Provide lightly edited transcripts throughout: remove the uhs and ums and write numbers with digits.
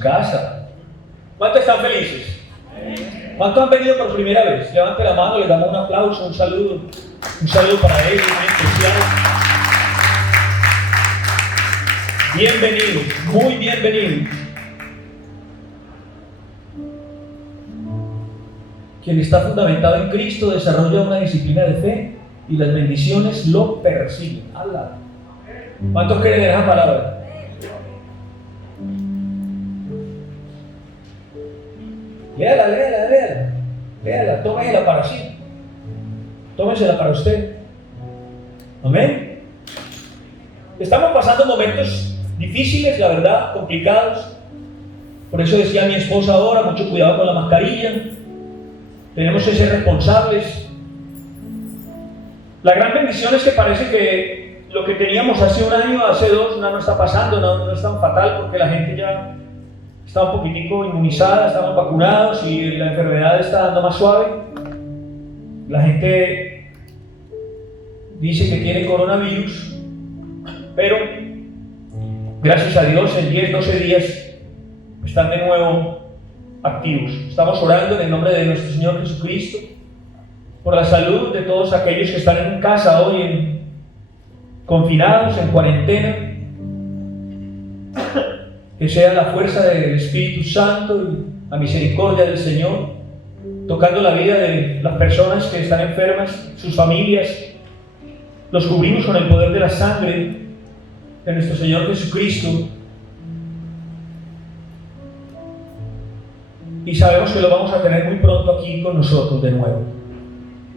casa. ¿Cuántos están felices? ¿Cuántos han venido por primera vez? Levante la mano, les damos un aplauso, un saludo para ellos, muy especial. Bienvenidos, muy bienvenidos. Quien está fundamentado en Cristo desarrolla una disciplina de fe y las bendiciones lo persiguen. ¡Hala! ¿Cuántos creen en esa palabra? Léala, tómesela para sí. Tómesela para usted. Amén. Estamos pasando momentos difíciles, la verdad, complicados. Por eso decía mi esposa ahora, mucho cuidado con la mascarilla. Tenemos que ser responsables. La gran bendición es que parece que lo que teníamos hace un año, hace dos, no está pasando, no es tan fatal porque la gente ya está un poquitico inmunizada, estamos vacunados y la enfermedad está dando más suave. La gente dice que tiene coronavirus, pero gracias a Dios en 10, 12 días están de nuevo activos. Estamos orando en el nombre de nuestro Señor Jesucristo por la salud de todos aquellos que están en casa hoy, confinados, en cuarentena. Que sea la fuerza del Espíritu Santo y la misericordia del Señor tocando la vida de las personas que están enfermas, sus familias. Los cubrimos con el poder de la sangre de nuestro Señor Jesucristo y sabemos que lo vamos a tener muy pronto aquí con nosotros de nuevo.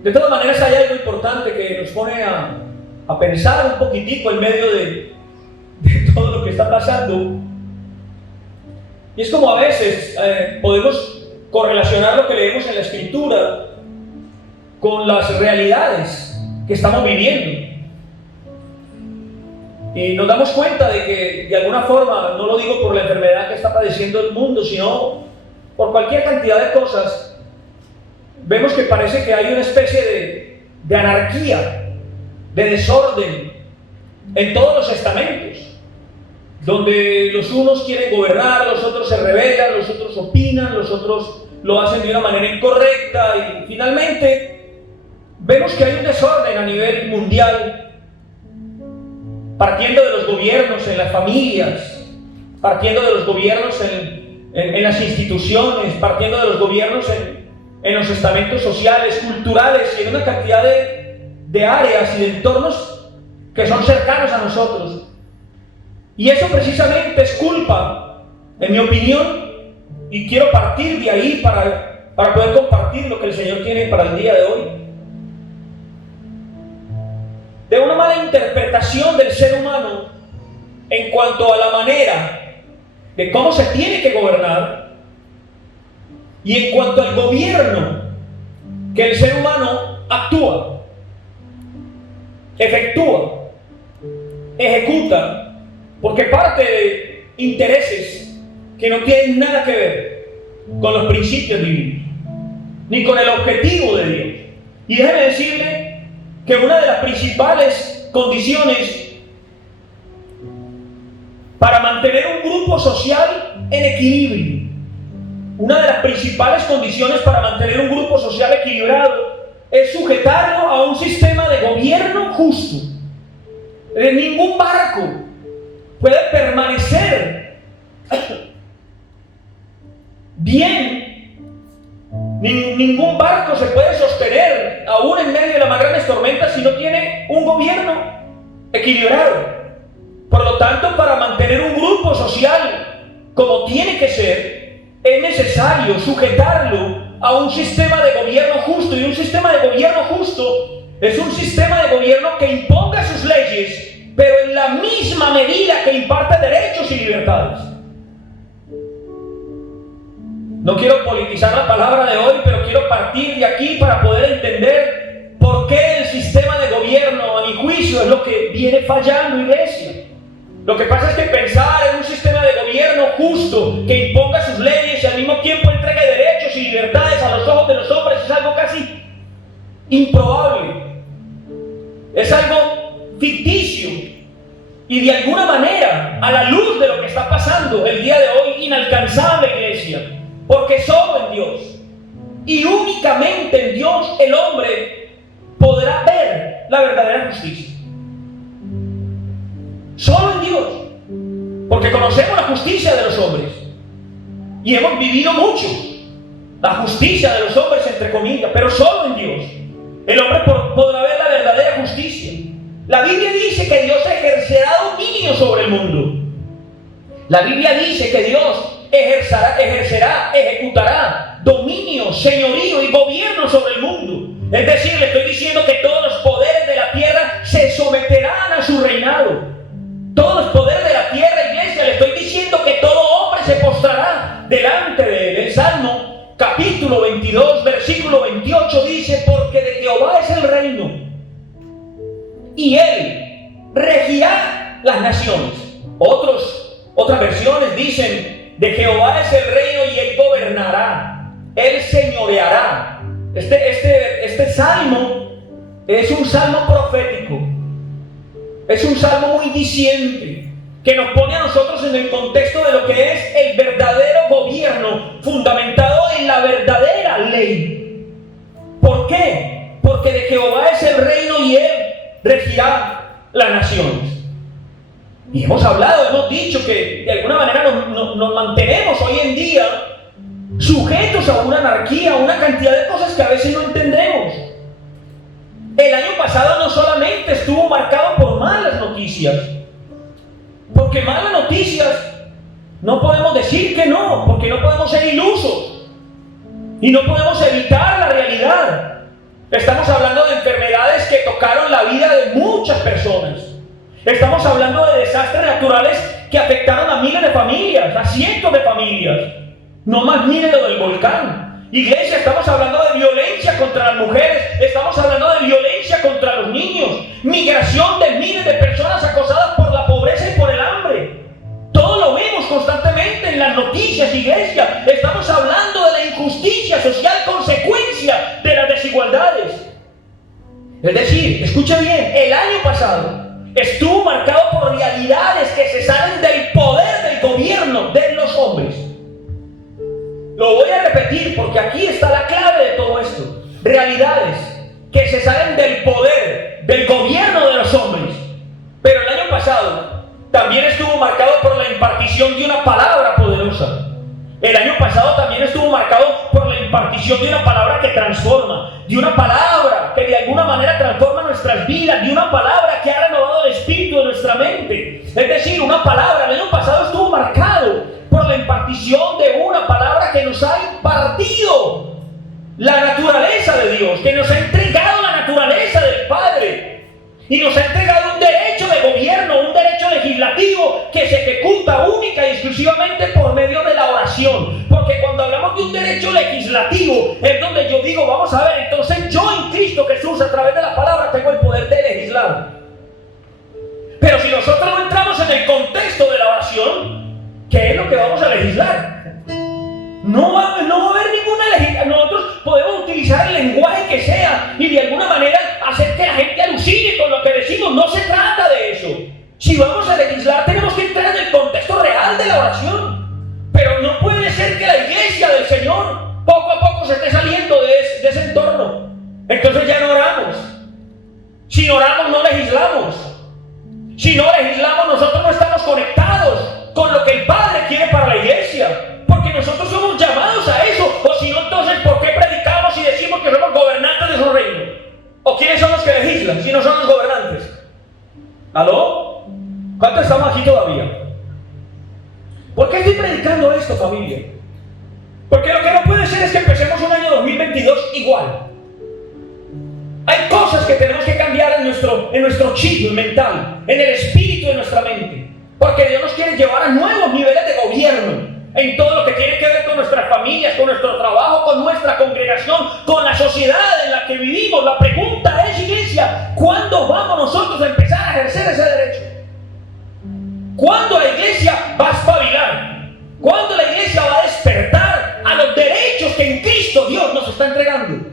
De todas maneras, hay algo importante que nos pone a pensar un poquitico en medio de todo lo que está pasando. Y es como a veces podemos correlacionar lo que leemos en la Escritura con las realidades que estamos viviendo. Y nos damos cuenta de que, de alguna forma, no lo digo por la enfermedad que está padeciendo el mundo, sino por cualquier cantidad de cosas, vemos que parece que hay una especie de anarquía, de desorden en todos los estamentos, donde los unos quieren gobernar, los otros se rebelan, los otros opinan, los otros lo hacen de una manera incorrecta y finalmente vemos que hay un desorden a nivel mundial, partiendo de los gobiernos en las familias, partiendo de los gobiernos en las instituciones, partiendo de los gobiernos en los estamentos sociales, culturales y en una cantidad de áreas y de entornos que son cercanos a nosotros. Y eso precisamente es culpa, en mi opinión, y quiero partir de ahí para poder compartir lo que el Señor tiene para el día de hoy, de una mala interpretación del ser humano en cuanto a la manera de cómo se tiene que gobernar y en cuanto al gobierno que el ser humano actúa, efectúa, ejecuta, porque parte de intereses que no tienen nada que ver con los principios divinos, ni con el objetivo de Dios. Y déjeme decirle que una de las principales condiciones para mantener un grupo social en equilibrio, una de las principales condiciones para mantener un grupo social equilibrado es sujetarlo a un sistema de gobierno justo. Ningún barco puede permanecer bien, ningún barco se puede sostener aún en medio de las más grandes tormentas si no tiene un gobierno equilibrado. Por lo tanto, para mantener un grupo social como tiene que ser, es necesario sujetarlo a un sistema de gobierno justo, y un sistema de gobierno justo es un sistema de gobierno que imponga sus leyes, pero en la misma medida que imparte derechos y libertades. No quiero politizar la palabra de hoy, pero quiero partir de aquí para poder entender por qué el sistema de gobierno, a mi juicio, es lo que viene fallando, iglesia. Lo que pasa es que pensar en un sistema de gobierno justo que imponga sus leyes y al mismo tiempo entregue derechos y libertades a los ojos de los hombres es algo casi improbable. Es algo ficticio y de alguna manera, a la luz de lo que está pasando el día de hoy inalcanzable, iglesia, porque solo en Dios y únicamente en Dios el hombre podrá ver la verdadera justicia. Solo en Dios, porque conocemos la justicia de los hombres y hemos vivido mucho la justicia de los hombres, entre comillas, pero solo en Dios el hombre podrá ver la verdadera justicia. La Biblia dice que Dios ejercerá dominio sobre el mundo. La Biblia dice que Dios ejecutará dominio, señorío y gobierno sobre el mundo. Es decir, le estoy diciendo que todos los poderes de la tierra se someterán a su reinado. Todos los poderes de la tierra, iglesia, le estoy diciendo que todo hombre se postrará delante de él. El Salmo capítulo 22, versículo 28 dice: porque de Jehová es el reino, y él regirá las naciones. Otras versiones dicen: de Jehová es el reino y él gobernará, él señoreará. Este salmo es un salmo profético, es un salmo muy diciente, que nos pone a nosotros en el contexto de lo que es el verdadero gobierno fundamentado en la verdadera ley. ¿Por qué? Porque de Jehová es el reino y él regirá las naciones. Y hemos dicho que de alguna manera nos mantenemos hoy en día sujetos a una anarquía, a una cantidad de cosas que a veces no entendemos. El año pasado no solamente estuvo marcado por malas noticias, porque malas noticias no podemos decir que no, porque no podemos ser ilusos y no podemos evitar la realidad. Estamos hablando de enfermedades que tocaron la vida de muchas personas. Estamos hablando de desastres naturales que afectaron a miles de familias, a cientos de familias. No más mire lo del volcán. Iglesia, estamos hablando de violencia contra las mujeres, estamos hablando de violencia contra los niños, migración de miles de personas acosadas por la pobreza y por el hambre. Todo lo vemos constantemente en las noticias, iglesia. Estamos hablando de la injusticia social, consecuencia de las desigualdades. Es decir, escucha bien, el año pasado estuvo marcado por realidades que se salen del poder del gobierno de los hombres. Lo voy a repetir porque aquí está la clave de todo esto. Realidades que se salen del poder del gobierno de los hombres. Pero el año pasado también estuvo marcado por la impartición de una palabra poderosa. El año pasado también estuvo marcado por la impartición de una palabra que transforma, de una palabra que de alguna manera transforma nuestras vidas, de una palabra que ha renovado el espíritu de nuestra mente. Es decir, una palabra, el año pasado estuvo marcado por la impartición de una palabra que nos ha impartido la naturaleza de Dios, que nos ha entregado la naturaleza del Padre y nos ha entregado un derecho de gobierno, un derecho legislativo que se ejecuta única y exclusivamente por medio de la oración. Porque cuando hablamos de un derecho legislativo es donde yo digo, vamos a ver, entonces yo en Cristo Jesús a través de la palabra tengo el poder de legislar. Pero si nosotros no entramos en el contexto de la oración, ¿qué es lo que vamos a legislar? No va a haber ninguna legislación. Nosotros podemos utilizar el lenguaje que sea y de alguna manera hacer que la gente alucine con lo que decimos. No se trata de eso. Si vamos a legislar, tenemos que entrar en el contexto real de la oración. Pero no puede ser que la iglesia del Señor poco a poco se esté saliendo de ese entorno. Entonces ya no oramos. Si no oramos, no legislamos. Si no legislamos, nosotros no estamos conectados con lo que el Padre quiere para la iglesia. Porque nosotros somos llamados a eso. O si no, entonces, ¿por qué predicamos y decimos que somos gobernantes de su reino? ¿O quiénes son los que legislan si no son los gobernantes? ¿Aló? ¿Cuántos estamos aquí todavía? ¿Por qué estoy predicando esto, familia? Porque lo que no puede ser es que empecemos un año 2022 igual. Hay cosas que tenemos que cambiar en nuestro chip mental, en el espíritu de nuestra mente. Porque Dios nos quiere llevar a nuevos niveles de gobierno en todo lo que tiene que ver con nuestras familias, con nuestro trabajo, con nuestra congregación, con la sociedad en la que vivimos. La pregunta es, iglesia, ¿cuándo vamos nosotros a empezar a ejercer ese derecho? ¿Cuándo la iglesia va a espabilar? ¿Cuándo la iglesia va a despertar a los derechos que en Cristo Dios nos está entregando?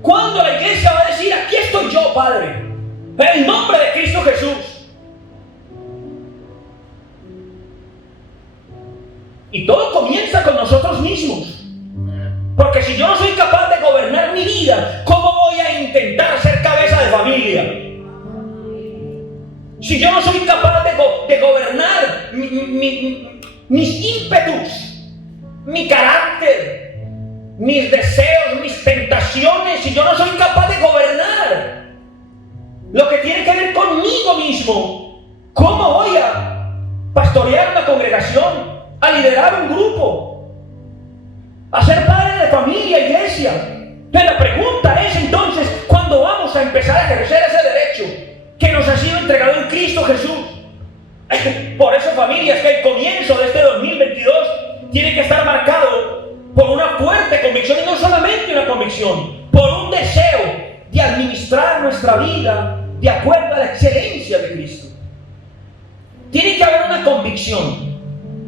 ¿Cuándo la iglesia va a decir, aquí estoy yo, Padre, en el nombre de Cristo Jesús? Y todo comienza con nosotros mismos. Porque si yo no soy capaz de gobernar mi vida, ¿cómo voy a intentar ser cabeza de familia? Si yo no soy capaz de gobernar mis ímpetus, mi carácter, mis deseos, mis tentaciones, si yo no soy capaz de gobernar lo que tiene que ver conmigo mismo, ¿cómo voy a pastorear una congregación, a liderar un grupo, a ser padre de familia, iglesia? Entonces la pregunta es entonces, ¿cuándo vamos a empezar a ejercer ese derecho que nos ha sido entregado en Cristo Jesús? Por eso, familias, que el comienzo de este 2022 tiene que estar marcado por una fuerte convicción, y no solamente una convicción, por un deseo de administrar nuestra vida de acuerdo a la excelencia de Cristo. Tiene que haber una convicción,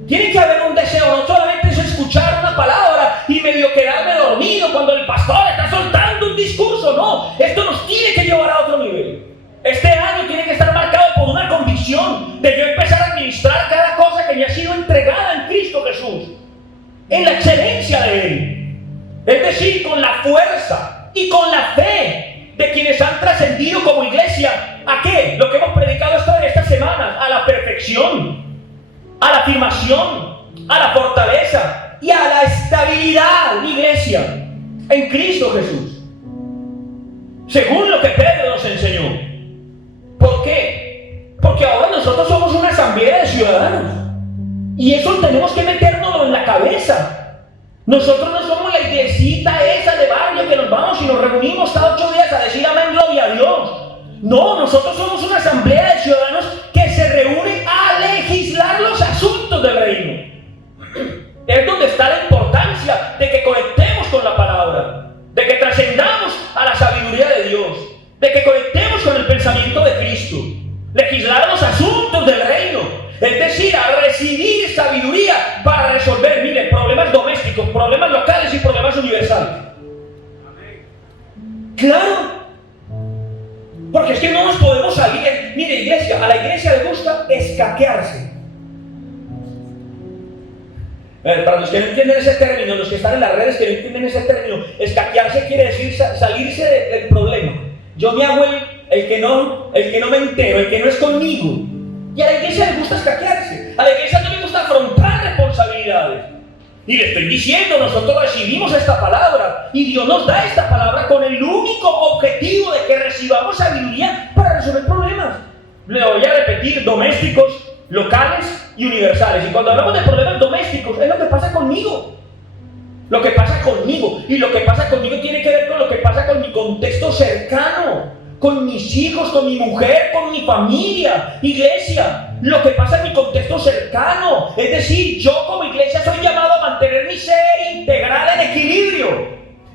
tiene que haber un deseo. No solamente es escuchar una palabra y medio quedarme dormido cuando el pastor está soltando un discurso. No, esto nos tiene que llevar a otro nivel. Este año tiene que estar marcado por una convicción de yo empezar a administrar cada cosa que me ha sido entregada en Cristo Jesús, en la excelencia de Él. Es decir, con la fuerza y con la fe de quienes han trascendido como iglesia. ¿A qué? Lo que hemos predicado estas semanas: a la perfección, a la afirmación, a la fortaleza y a la estabilidad, iglesia, en Cristo Jesús, según lo que Pedro nos enseñó. ¿Por qué? Porque ahora nosotros somos una asamblea de ciudadanos, y eso tenemos que metérnoslo en la cabeza. Nosotros no somos la iglesita esa de barrio que nos vamos y nos reunimos cada 8 días a decir amén, gloria a Dios. No, nosotros somos una asamblea de ciudadanos que se reúne a legislar los asuntos del reino. Es donde está la importancia de que conectemos con la palabra, de que trascendamos a la sabiduría de Dios, de que conectemos con el pensamiento de Cristo. Legislar los asuntos del reino, es decir, a recibir sabiduría para resolver, mire, problemas domésticos, problemas locales y problemas universales. Claro, porque es que no nos podemos salir. Mire, iglesia, a la iglesia le gusta escaquearse. Para los que no entienden ese término, los que están en las redes que no entienden ese término, escaquearse quiere decir salirse del problema. Yo me hago el que no me entero, el que no es conmigo. Y a la iglesia le gusta escaquearse. A la iglesia no le gusta afrontar responsabilidades. Y le estoy diciendo, nosotros recibimos esta palabra, y Dios nos da esta palabra con el único objetivo de que recibamos sabiduría para resolver problemas. Le voy a repetir: domésticos, locales y universales. Y cuando hablamos de problemas domésticos, es lo que pasa conmigo. Lo que pasa conmigo. Y lo que pasa conmigo tiene que ver con lo que pasa con mi contexto cercano, con mis hijos, con mi mujer, con mi familia. Iglesia, lo que pasa en mi contexto cercano. Es decir, yo como iglesia soy llamado a mantener mi ser integral en equilibrio.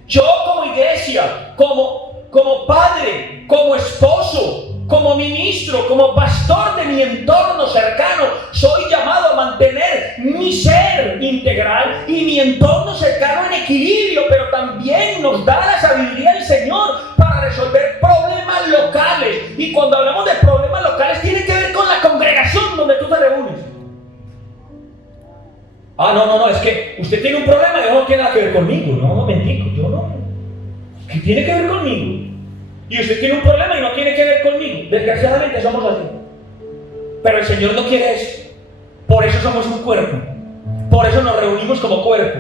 Yo como iglesia, como padre, como esposo, como ministro, como pastor de mi entorno cercano, soy llamado a mantener mi ser integral y mi entorno cercano en equilibrio. Pero también nos da la sabiduría del Señor para resolver problemas locales. Y cuando hablamos de problemas locales, tiene que ver con la congregación donde tú te reúnes. No, es que usted tiene un problema y no tiene nada que ver conmigo. No, momentico, yo no. ¿Qué tiene que ver conmigo? Y usted tiene un problema y no tiene que ver conmigo. Desgraciadamente somos así. Pero el Señor no quiere eso. Por eso somos un cuerpo. Por eso nos reunimos como cuerpo.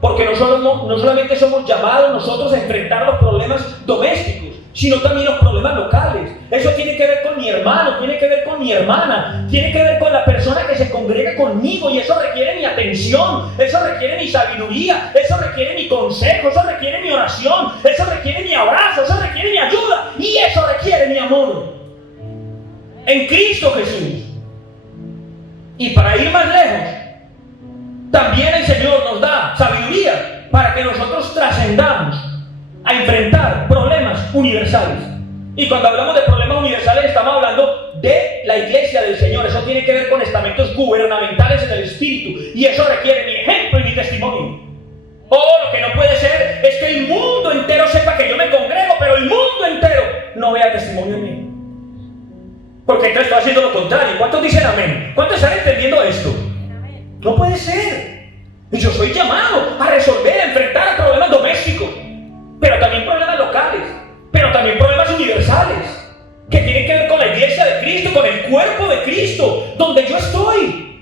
Porque no solamente somos llamados nosotros a enfrentar los problemas domésticos, sino también los problemas locales. Eso tiene que ver con mi hermano, tiene que ver con mi hermana, tiene que ver con la persona que se congrega conmigo, y eso requiere mi atención, eso requiere mi sabiduría, eso requiere mi consejo, eso requiere mi oración, eso requiere mi abrazo, eso requiere mi ayuda, y eso requiere mi amor en Cristo Jesús. Y para ir más lejos, también el Señor nos da sabiduría para que nosotros trascendamos a enfrentar problemas universales. Y cuando hablamos de problemas universales, estamos hablando de la iglesia del Señor. Eso tiene que ver con estamentos gubernamentales en el Espíritu, y eso requiere mi ejemplo y mi testimonio. Lo que no puede ser es que el mundo entero sepa que yo me congrego, pero el mundo entero no vea testimonio en mí. Porque entonces estoy haciendo lo contrario. ¿Cuántos dicen amén? ¿Cuántos están entendiendo esto? No puede ser. Yo soy llamado a resolver, a enfrentar problemas domésticos, pero también problemas locales, pero también problemas universales, que tienen que ver con la iglesia de Cristo, con el cuerpo de Cristo, donde yo estoy.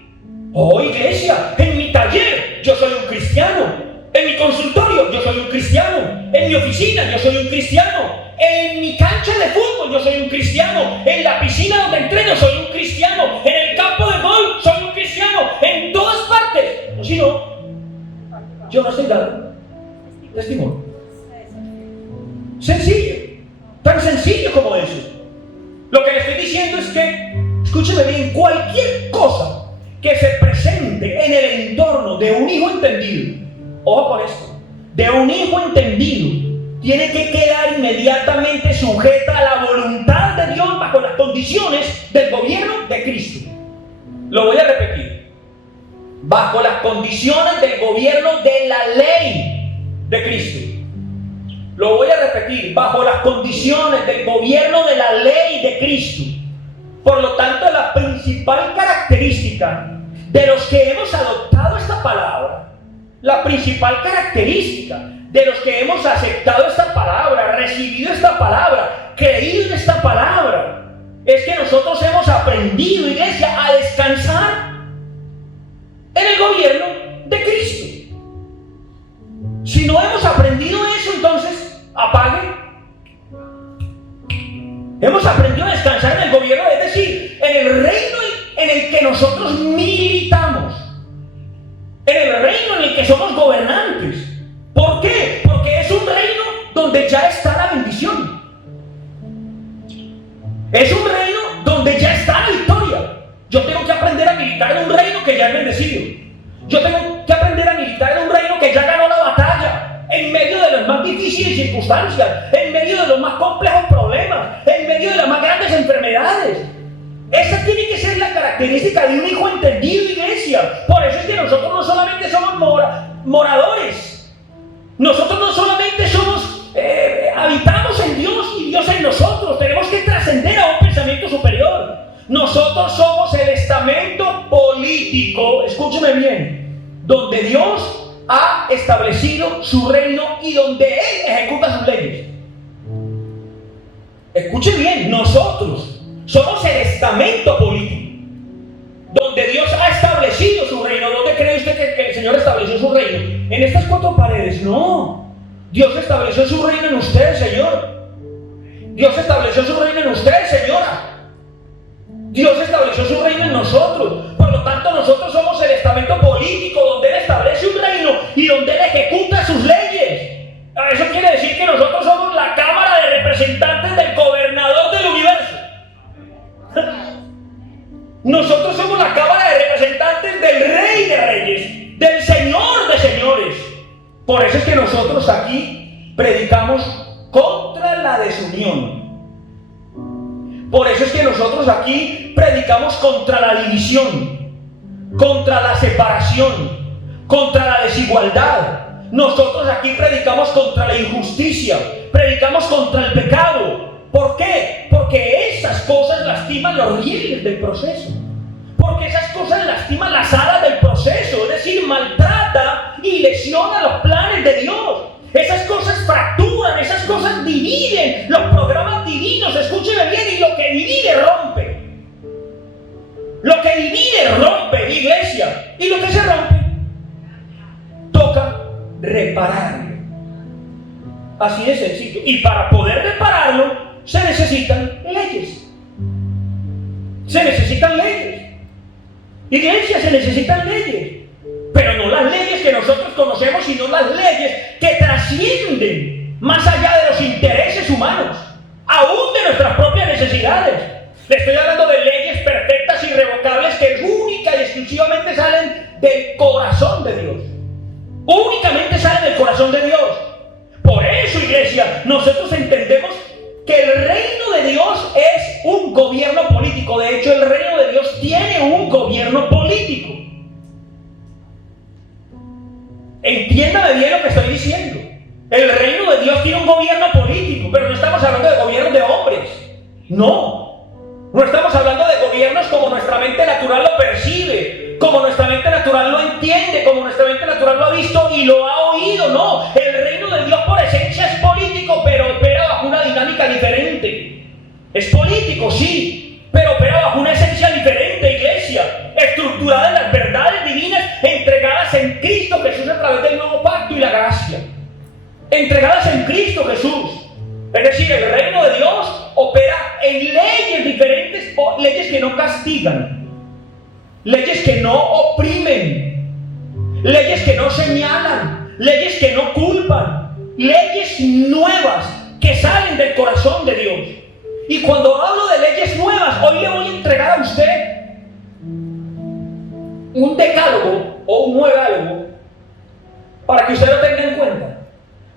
Oh, iglesia, en mi taller yo soy un cristiano, en mi consultorio yo soy un cristiano, en mi oficina yo soy un cristiano, en mi cancha de fútbol yo soy un cristiano, en la piscina donde entreno soy un cristiano, en el campo de golf soy un cristiano, en todas partes. Si no, yo no estoy dando testimonio. Sencillo, tan sencillo como eso. Lo que le estoy diciendo es que, escúcheme bien, cualquier cosa que se presente en el entorno de un hijo entendido, ojo con esto, de un hijo entendido, tiene que quedar inmediatamente sujeta a la voluntad de Dios bajo las condiciones del gobierno de Cristo. Lo voy a repetir. Bajo las condiciones del gobierno de la ley de Cristo. Lo voy a repetir, bajo las condiciones del gobierno de la ley de Cristo. Por lo tanto, la principal característica de los que hemos adoptado esta palabra, la principal característica de los que hemos aceptado esta palabra, recibido esta palabra, creído en esta palabra, es que nosotros hemos aprendido, iglesia, a descansar en el gobierno de Cristo. Si no hemos aprendido eso, entonces apague. Hemos aprendido a descansar en el gobierno, es decir, en el reino en el que nosotros militamos, en el reino en el que somos gobernantes. ¿Por qué? Porque es un reino donde ya está la bendición. Es un reino donde ya está la victoria. Yo tengo que aprender a militar en un reino que ya es bendecido. Yo tengo que aprender a militar en un reino que ya ganó la batalla, en medio de las más difíciles circunstancias, en medio de los más complejos problemas, en medio de las más grandes enfermedades. Esa tiene que ser la característica de un hijo entendido, iglesia. Por eso es que nosotros no solamente somos moradores, nosotros no solamente somos, habitamos en Dios y Dios en nosotros. Tenemos que trascender a un pensamiento superior. Nosotros somos el estamento político, escúcheme bien, donde Dios ha establecido su reino y donde Él ejecuta sus leyes. Escuche bien, nosotros somos el estamento político, donde Dios ha establecido su reino. ¿Dónde cree usted que el Señor estableció su reino? ¿En estas cuatro paredes? No. Dios estableció su reino en usted, Señor. Dios estableció su reino en usted, señora. Dios estableció su reino en nosotros. Por lo tanto, nosotros somos el estamento político donde Él establece un reino y donde Él ejecuta sus leyes. Eso quiere decir que nosotros somos la Cámara de Representantes del Gobernador del Universo. Nosotros somos la Cámara de Representantes del Rey de Reyes, del Señor de Señores. Por eso es que nosotros aquí predicamos contra la desunión. Por eso es que nosotros aquí predicamos contra la división, contra la separación, contra la desigualdad. Nosotros aquí predicamos contra la injusticia, predicamos contra el pecado. ¿Por qué? Porque esas cosas lastiman los rieles del proceso. Porque esas cosas lastiman las alas del proceso, es decir, maltrata y lesiona los planes de Dios. Esas cosas fracturan, esas cosas dividen los programas divinos, escúcheme bien, y lo que divide rompe. Lo que divide rompe, iglesia. Y lo que se rompe, toca repararlo. Así de sencillo. Y para poder repararlo, se necesitan leyes. Se necesitan leyes. Iglesia, se necesitan leyes. Pero no las leyes que nosotros conocemos, sino las leyes que trascienden más allá de los intereses humanos, aún de nuestras propias necesidades. Le estoy hablando de leyes perfectas, irrevocables, que única y exclusivamente salen del corazón de Dios. Únicamente salen del corazón de Dios. Por eso, iglesia, nosotros entendemos que el reino de Dios es un gobierno político. De hecho, el reino de Dios tiene un gobierno político. Entiéndame bien lo que estoy diciendo. El reino de Dios tiene un gobierno político, pero no estamos hablando de gobiernos de hombres. No estamos hablando de gobiernos como nuestra mente natural lo percibe, como nuestra mente natural lo entiende. entiende como nuestra mente natural lo ha visto y lo ha oído, no. El reino de Dios por esencia es político, pero opera bajo una dinámica diferente. Es político, sí, pero opera bajo una esencia diferente, iglesia, estructurada en las verdades divinas entregadas en Cristo Jesús a través del nuevo pacto y la gracia. Entregadas en Cristo Jesús. Es decir, el reino de Dios opera en leyes diferentes, leyes que no castigan, leyes que no oprimen, leyes que no señalan, leyes que no culpan, leyes nuevas que salen del corazón de Dios. Y cuando hablo de leyes nuevas, hoy le voy a entregar a usted un decálogo o un nueválogo para que usted lo tenga en cuenta.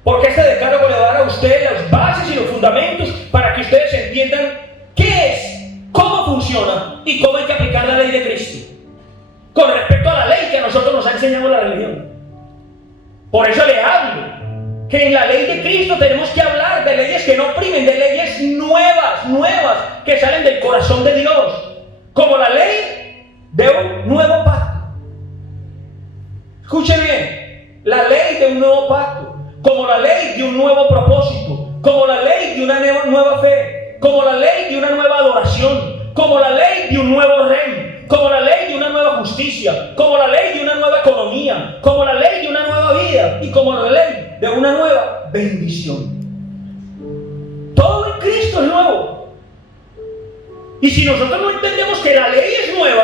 Porque este decálogo le va a dar a usted las bases y los fundamentos para que ustedes entiendan qué es, cómo funciona y cómo hay que aplicar la ley de Cristo con respecto a la ley que a nosotros nos ha enseñado la religión. Por eso le hablo que en la ley de Cristo tenemos que hablar de leyes que no oprimen, de leyes nuevas que salen del corazón de Dios, como la ley de un nuevo pacto. Escuche bien, la ley de un nuevo pacto, como la ley de un nuevo propósito, como la ley de una nueva fe, como la ley de una nueva adoración, como la ley de un nuevo reino, como la ley de una nueva justicia, como la ley de una nueva economía, como la ley de una nueva vida y como la ley de una nueva bendición. Todo en Cristo es nuevo. Y si nosotros no entendemos que la ley es nueva,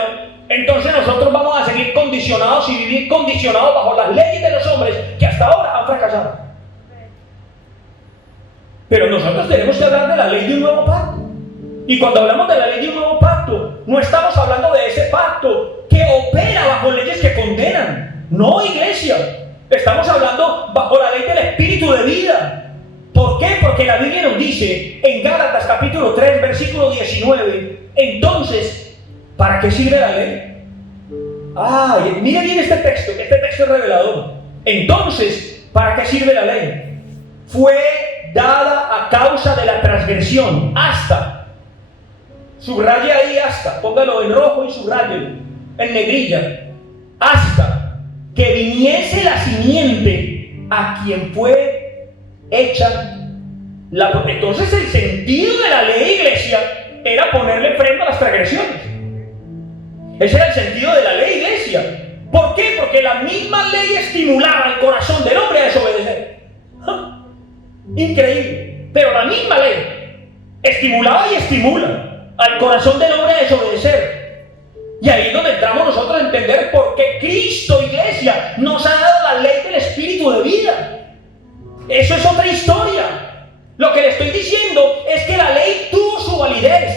entonces nosotros vamos a seguir condicionados y vivir condicionados bajo las leyes de los hombres que hasta ahora han fracasado. Pero nosotros tenemos que hablar de la ley de un nuevo pacto. Y cuando hablamos de la ley de un nuevo pacto, no estamos hablando de ese pacto que opera bajo leyes que condenan. No, iglesia. Estamos hablando bajo la ley del espíritu de vida. ¿Por qué? Porque la Biblia nos dice en Gálatas capítulo 3, versículo 19, entonces, ¿para qué sirve la ley? Mire bien este texto es revelador. Entonces, ¿para qué sirve la ley? Fue dada a causa de la transgresión, hasta, subraya ahí hasta, póngalo en rojo y subráyelo en negrilla, hasta que viniese la simiente a quien fue hecha la... Entonces el sentido de la ley, iglesia, era ponerle freno a las transgresiones. Ese era el sentido de la ley, iglesia. ¿Por qué? Porque la misma ley estimulaba el corazón del hombre a desobedecer. Increíble. Pero la misma ley estimulaba y estimula al corazón del hombre a desobedecer. Y ahí es donde entramos nosotros a entender por qué Cristo, iglesia, nos ha dado la ley del espíritu de vida. Eso es otra historia. Lo que le estoy diciendo es que la ley tuvo su validez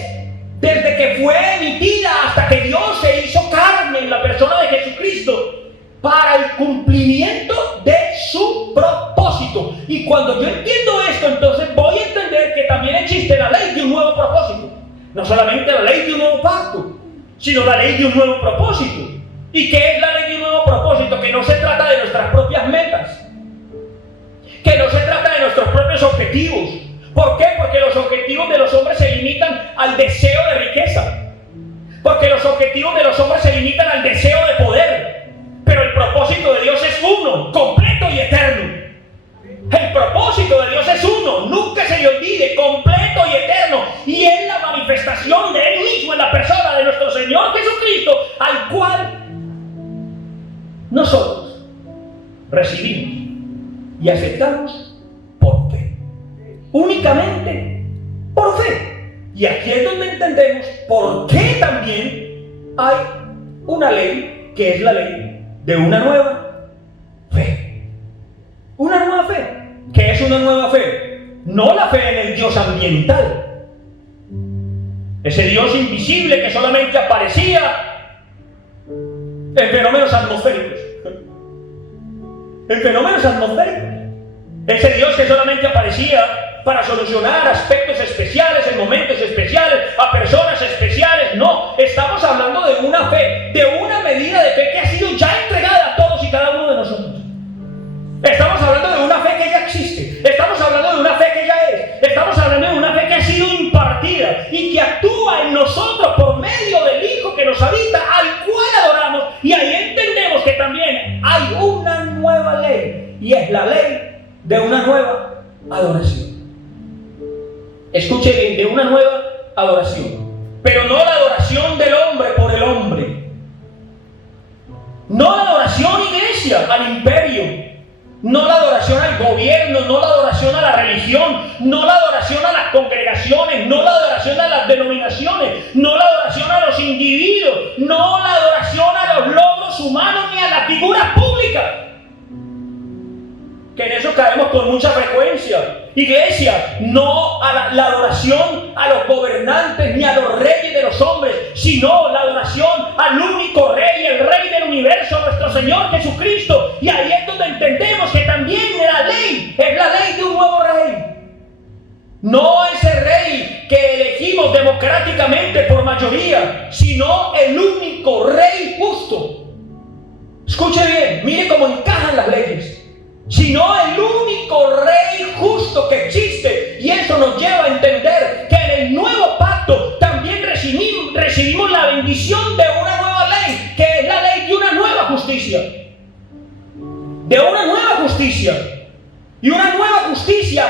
desde que fue emitida hasta que Dios se hizo carne en la persona de Jesucristo para el cumplimiento de su propósito. Y cuando yo entiendo esto, entonces voy a entender que también existe la ley de un nuevo propósito. No solamente la ley de un nuevo pacto, sino la ley de un nuevo propósito. ¿Y qué es la ley de un nuevo propósito? Que no se trata de nuestras propias metas, que no se trata de nuestros propios objetivos. ¿Por qué? Porque los objetivos de los hombres se limitan al deseo de riqueza, porque los objetivos de los hombres se limitan al deseo de poder. Pero el propósito de Dios es uno, completo y eterno. El propósito de Dios es uno, nunca se le olvide, completo y eterno. Y es la manifestación de Él mismo en la persona de nuestro Señor Jesucristo, al cual nosotros recibimos y aceptamos por fe. Únicamente por fe. Y aquí es donde entendemos por qué también hay una ley que es la ley de una nueva fe. Una nueva fe. ¿Qué es una nueva fe? No la fe en el Dios ambiental, ese Dios invisible que solamente aparecía en fenómenos atmosféricos. En fenómenos atmosféricos. Ese Dios que solamente aparecía para solucionar aspectos especiales, en momentos especiales, a personas especiales. No, estamos hablando de una fe, de una medida de fe que ha sido ya entregada a todos y cada uno de nosotros. Estamos hablando de una fe que ya existe. Estamos hablando de una fe que ya es. Estamos hablando de una fe que ha sido impartida y que actúa en nosotros por medio del Hijo que nos habita, al cual adoramos. Y ahí entendemos que también es la ley de una nueva adoración. Escuche bien, de una nueva adoración. Pero no la adoración del hombre por el hombre. No la adoración, iglesia, al imperio. No la adoración al gobierno, no la adoración a la religión, no la adoración a las congregaciones, no la adoración a las denominaciones, no la adoración a los individuos, no la adoración a los logros humanos ni a las figuras públicas. Que en eso caemos con mucha frecuencia. Iglesia, no a la adoración a los gobernantes ni a los reyes de los hombres, sino la adoración al único rey, el rey del universo, nuestro Señor Jesucristo. Y ahí es donde entendemos que también la ley es la ley de un nuevo rey. No ese rey que elegimos democráticamente por mayoría, sino el único rey justo. Escuche bien, mire cómo encajan las leyes. Sino el único rey justo que existe. Y eso nos lleva a entender que en el nuevo pacto también recibimos la bendición de una nueva ley, que es la ley de una nueva justicia. De una nueva justicia. Y una nueva justicia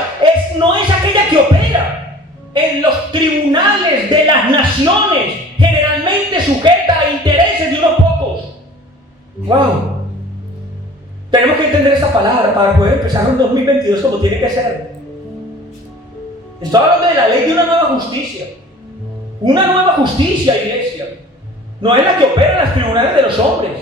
no es aquella que opera en los tribunales de las naciones, generalmente sujeta a intereses de unos pocos. ¡Wow! Tenemos que entender esta palabra para poder empezar un 2022 como tiene que ser. Estoy hablando de la ley de una nueva justicia. Una nueva justicia, iglesia. No es la que opera en los tribunales de los hombres.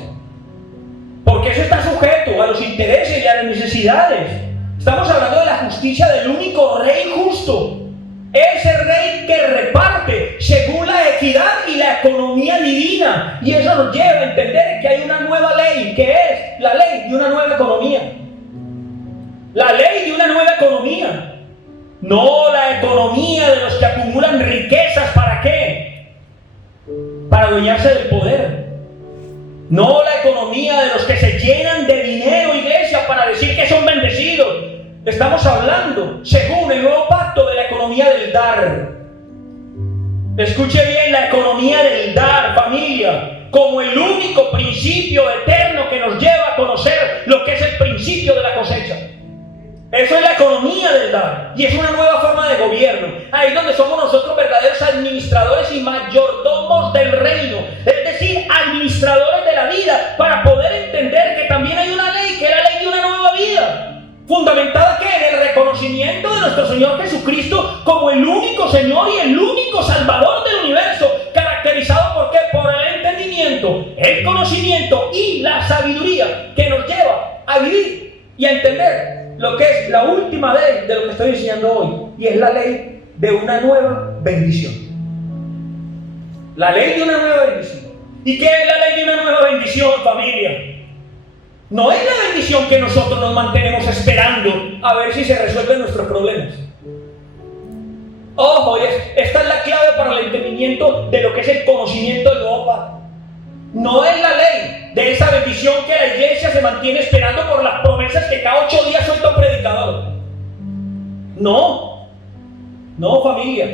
Porque eso está sujeto a los intereses y a las necesidades. Estamos hablando de la justicia del único rey justo. Ese rey que reparte según la equidad y la economía divina. Y eso nos lleva a entender que hay una nueva ley, que es la ley de una nueva economía. La ley de una nueva economía. No la economía de los que acumulan riquezas. ¿Para qué? Para adueñarse del poder. No la economía de los que se llenan de dinero, iglesia, para decir que son bendecidos. Estamos hablando, según el nuevo pacto, de la economía del dar. Escuche bien, la economía del dar, familia, como el único principio eterno que nos lleva a conocer lo que es el principio de la cosecha. Eso es la economía del dar. Y es una nueva forma de gobierno. Ahí es donde somos nosotros verdaderos administradores y mayordomos del reino. Es decir, administradores de la vida, para poder entender que también hay una ley, que es la ley de una nueva vida. Fundamentada ¿qué? En el reconocimiento de nuestro Señor Jesucristo como el único Señor y el único Salvador del universo, caracterizado ¿por qué? Por el entendimiento, el conocimiento y la sabiduría que nos lleva a vivir y a entender lo que es la última ley de lo que estoy enseñando hoy, y es la ley de una nueva bendición. La ley de una nueva bendición. ¿Y qué es la ley de una nueva bendición, familia? No es la bendición que nosotros nos mantenemos esperando a ver si se resuelven nuestros problemas. Ojo, esta es la clave para el entendimiento de lo que es el conocimiento del nuevo pacto. No es la ley de esa bendición que la iglesia se mantiene esperando por las promesas que cada 8 días suelta un predicador. No, familia.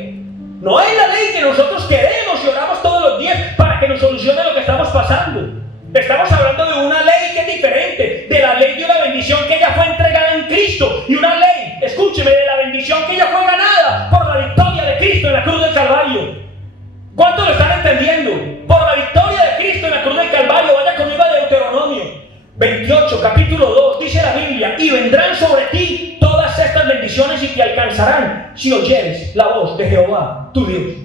No es la ley que nosotros queremos y oramos todos los días para que nos solucione lo que estamos pasando. Estamos hablando de una ley que es diferente, de la ley de una bendición que ya fue entregada en Cristo, y una ley, escúcheme, de la bendición que ya fue ganada por la victoria de Cristo en la cruz del Calvario. ¿Cuántos lo están entendiendo? Por la victoria de Cristo en la cruz del Calvario. Vaya conmigo a Deuteronomio 28, capítulo 2, dice la Biblia: y vendrán sobre ti todas estas bendiciones y te alcanzarán si oyeres la voz de Jehová, tu Dios.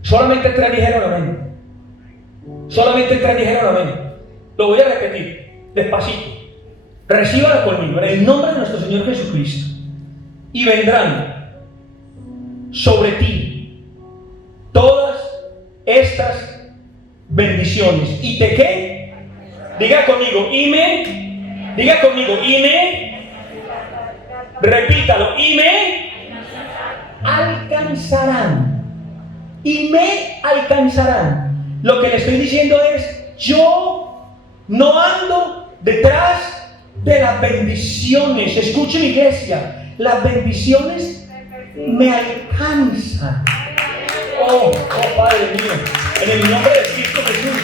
Solamente 3 dijeron amén. Solamente 3 dijeron amén. Lo voy a repetir despacito. Recíbalo conmigo en el nombre de nuestro Señor Jesucristo. Y vendrán sobre ti todas estas bendiciones. ¿Y te qué? Diga conmigo, diga conmigo, repítalo, y me alcanzarán. Y me alcanzarán. Lo que le estoy diciendo es: yo no ando detrás de las bendiciones. Escuchen, iglesia, las bendiciones me alcanzan. Oh, Padre mío, en el nombre de Cristo Jesús.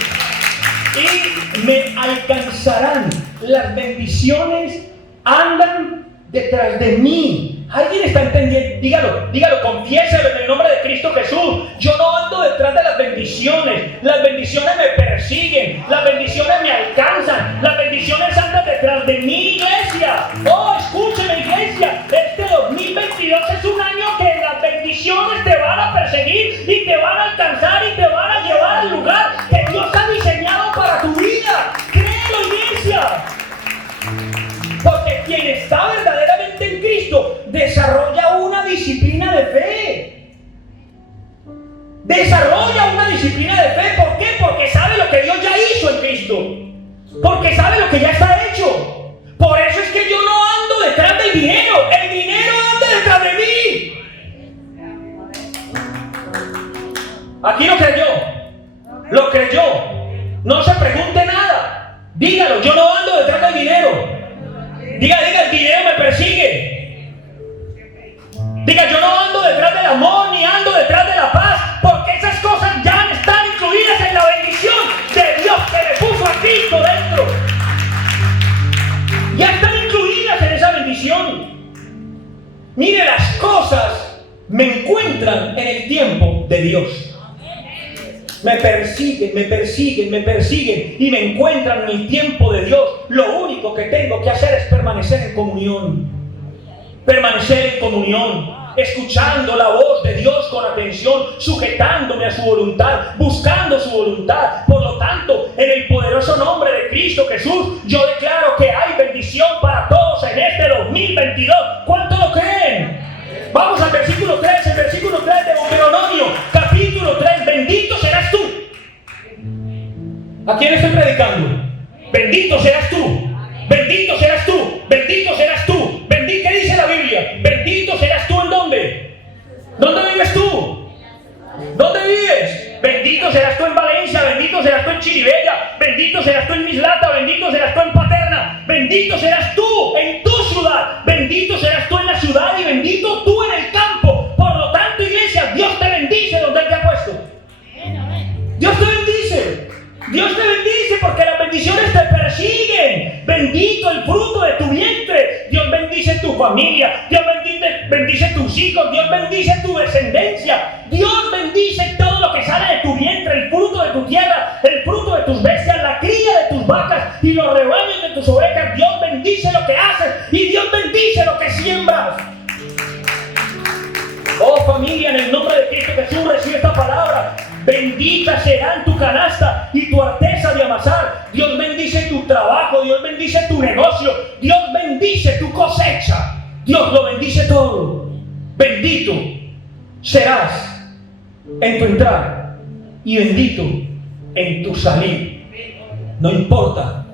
Y me alcanzarán. las bendiciones andan detrás de mí. ¿Alguien está entendiendo? Dígalo, confiéselo en el nombre de Cristo Jesús. Yo no ando detrás de las bendiciones me persiguen, las bendiciones me alcanzan, las bendiciones andan detrás de mí, iglesia. Oh, escúcheme, iglesia, este 2022 es un año que las bendiciones te van a perseguir y te van a alcanzar y te van a llevar al lugar que Dios ha diseñado para tu vida. Créelo, iglesia. Porque quien está verdaderamente en Cristo desarrolla una disciplina de fe. Desarrolla una disciplina de fe. ¿Por qué? Porque sabe lo que Dios ya hizo en Cristo. Porque sabe lo que ya está hecho. Por eso es que yo no ando detrás del dinero. El dinero anda detrás de mí. Aquí lo creyó. Lo creyó. No se pregunte nada. Dígalo, yo no ando detrás del dinero. Diga, el dinero me persigue. Diga, yo no ando detrás del amor ni ando detrás de la paz, porque esas cosas ya están incluidas en la bendición de Dios que le puso a Cristo dentro. Ya están incluidas en esa bendición. Mire, las cosas me encuentran en el tiempo de Dios. Me persiguen y me encuentran en el tiempo de Dios. Lo único que tengo que hacer es permanecer en comunión. Escuchando la voz de Dios con atención, sujetándome a su voluntad, buscando su voluntad. Por lo tanto, en el poderoso nombre de Cristo Jesús, yo declaro que hay bendición para todos en este 2022. ¿Cuánto lo creen? Vamos al versículo 3, el versículo 3 de Deuteronomio, capítulo 3. Bendito serás tú. ¿A quién estoy predicando? Bendito serás tú. Bendito serás tú. Bendito serás tú. ¿Qué dice la Biblia? Bendito serás tú. ¿En dónde? ¿Dónde vives tú? ¿Dónde vives? Bendito serás tú en Valencia. Bendito serás tú en Chiribella. Bendito serás tú en Mislata. Bendito serás tú en Paterna. Bendito serás tú en tu ciudad. Bendito serás tú en la ciudad y bendito tú en el campo. Por lo tanto, iglesia, Dios te bendice donde Él te ha puesto. Dios te bendice. Dios te bendice porque las bendiciones te persiguen. Bendito el fruto de tu vientre. Dios bendice tu familia. Dios bendice tus hijos. Dios bendice tu descendencia. Dios bendice todo lo que sale de tu vientre, el fruto de tu tierra, el fruto de tus bestias, la cría de tus vacas y los rebaños de tus ovejas. Dios bendice lo que haces y Dios bendice lo que siembras. Oh familia, en el nombre de Cristo Jesús recibe esta palabra. Bendita será tu canasta y tu arteza de amasar. Dios bendice tu trabajo, Dios bendice tu negocio, Dios bendice tu cosecha. Dios lo bendice todo. Bendito serás en tu entrar y bendito en tu salir. No importa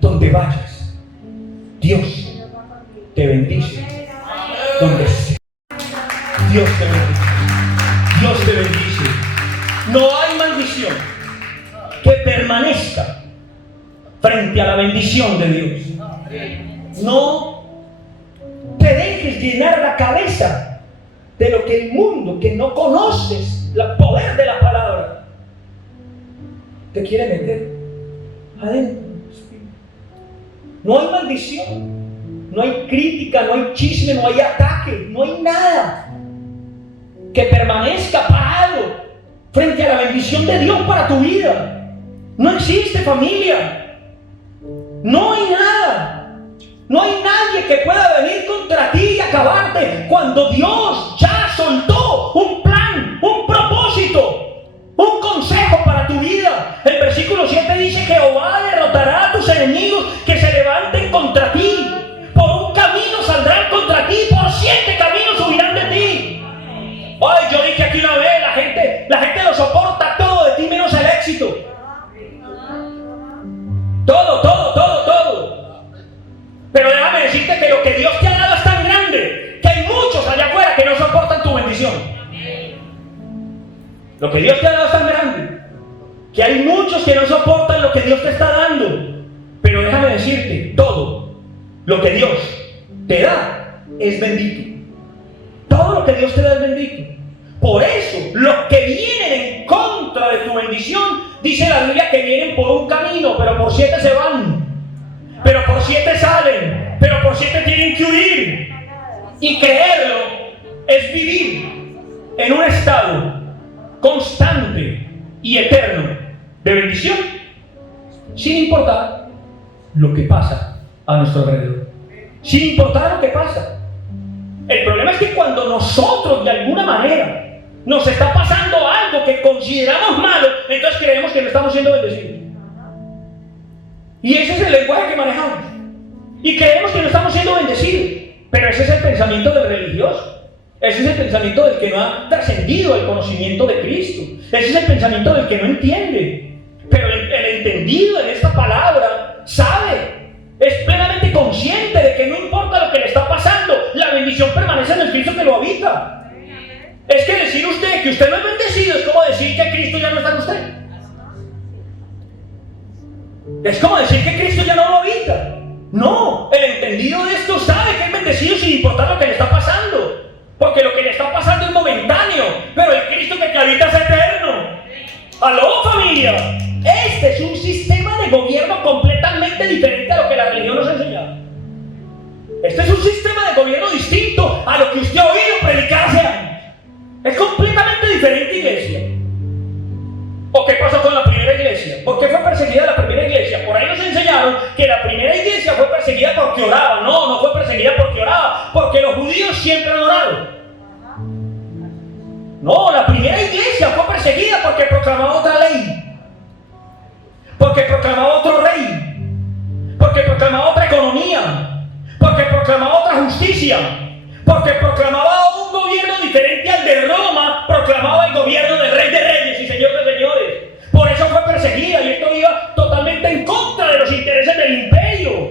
dónde vayas, Dios te bendice. Donde sea, Dios te bendice. Dios te bendice. No hay maldición que permanezca frente a la bendición de Dios. No te dejes llenar la cabeza de lo que el mundo, que no conoces el poder de la palabra, te quiere meter adentro. No hay maldición, no hay crítica, no hay chisme, no hay ataque, no hay nada que permanezca parado frente a la bendición de Dios para tu vida. No existe, familia. No hay nada. No hay nadie que pueda venir contra ti y acabarte cuando Dios ya soltó un plan, un propósito, un consejo para tu vida. El versículo 7 dice: Jehová derrotará a tus enemigos que se levanten contra ti. Por un camino saldrán contra ti, por 7 caminos huirán de ti. Ay, yo dije aquí una vez, la gente lo soporta todo de ti menos el éxito. Todo. Pero déjame decirte que lo que Dios te ha dado es tan grande que hay muchos allá afuera que no soportan tu bendición. Lo que Dios te ha dado es tan grande que hay muchos que no soportan lo que Dios te está dando. Pero déjame decirte, todo lo que Dios te da es bendito. Todo lo que Dios te da es bendito. Por eso, los que vienen en contra de tu bendición, dice la Biblia que vienen por un camino, pero por 7 se van. Pero 7 salen, pero por 7 tienen que huir. Y creerlo es vivir en un estado constante y eterno de bendición, sin importar lo que pasa a nuestro alrededor, sin importar lo que pasa. El problema es que cuando nosotros de alguna manera nos está pasando algo que consideramos malo, entonces creemos que no estamos siendo bendecidos. Y ese es el lenguaje que manejamos. Y creemos que no estamos siendo bendecidos. Pero ese es el pensamiento del religioso. Ese es el pensamiento del que no ha trascendido el conocimiento de Cristo. Ese es el pensamiento del que no entiende. Pero el entendido en esta palabra sabe, es plenamente consciente de que no importa lo que le está pasando, la bendición permanece en el Cristo que lo habita. Es que decir usted que usted no es bendecido es como decir que Cristo ya no está en usted. Es como decir que Cristo ya no lo habita. No, el entendido de esto sabe que es bendecido sin importar lo que le está pasando. Porque lo que le está pasando es momentáneo, pero el Cristo que te habita es eterno. ¡Aló, familia! Este es un sistema de gobierno completamente diferente a lo que la religión nos ha enseñado. Este es un sistema de gobierno distinto a lo que usted ha oído predicar hace años. Es completamente diferente, iglesia. ¿O qué pasó con la primera iglesia? ¿Por qué fue perseguida la primera iglesia? Por ahí nos enseñaron que la primera iglesia fue perseguida porque oraba. No, no fue perseguida porque oraba, porque los judíos siempre han orado. No, la primera iglesia fue perseguida porque proclamaba otra ley, porque proclamaba otro rey, porque proclamaba otra economía, porque proclamaba otra justicia, porque proclamaba un gobierno diferente al de Roma, proclamaba el gobierno del Rey de Reyes y Señor de Señores. Por eso fue perseguida, y esto iba totalmente en contra de los intereses del imperio.